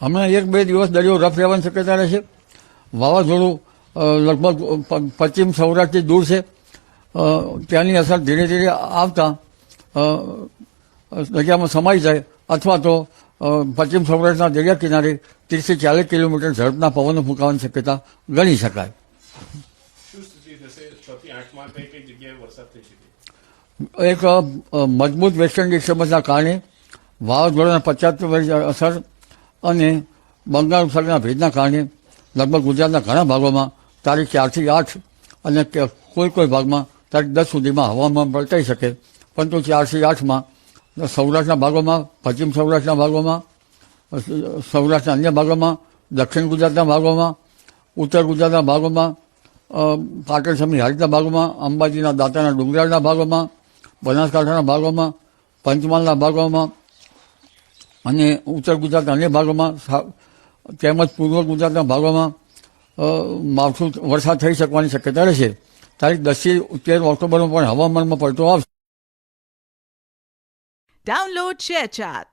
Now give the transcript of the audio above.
હમણાં 1-2 દિવસ દરિયો રફ રહેવાની શક્યતા રહેશે. વાવાઝોડું લગભગ પશ્ચિમ સૌરાષ્ટ્રથી દૂર છે. ત્યાંની અસર ધીરે ધીરે આવતા દરિયામાં સમાઈ જાય અથવા તો પશ્ચિમ સૌરાષ્ટ્રના દરિયા કિનારે 30 થી 40 કિલોમીટર ઝડપના પવનો ફૂંકાવાની શક્યતા ગણી શકાય. એક મજબૂત વેસ્ટર્ન ડિસ્ટર્બન્સના કારણે વાવાઝોડાના 50% અસર અને બંગાળ ઉપસાગરના ભેજના કારણે લગભગ ગુજરાતના ઘણા ભાગોમાં તારીખ 4 થી 8 અને કોઈ ભાગમાં તારીખ 10 સુધીમાં હવામાન પલટાઈ શકે. પરંતુ 4 થી 8માં સૌરાષ્ટ્રના ભાગોમાં, પશ્ચિમ સૌરાષ્ટ્રના ભાગોમાં, સૌરાષ્ટ્રના અન્ય ભાગોમાં, દક્ષિણ ગુજરાતના ભાગોમાં, ઉત્તર ગુજરાતના ભાગોમાં, પાટણ સમી હારીતના ભાગોમાં, અંબાજીના દાંતાના ડુંગરાળના ભાગોમાં, બનાસકાંઠાના ભાગોમાં, પંચમહાલના ભાગોમાં અને ઉત્તર ગુજરાતના અન્ય ભાગોમાં તેમજ પૂર્વ ગુજરાતના ભાગોમાં માવઠું વરસાદ થઈ શકવાની શક્યતા રહેશે. તારીખ 10 થી 13 ઓક્ટોબરમાં પણ હવામાનમાં પલટો આવશે. Download ShareChat.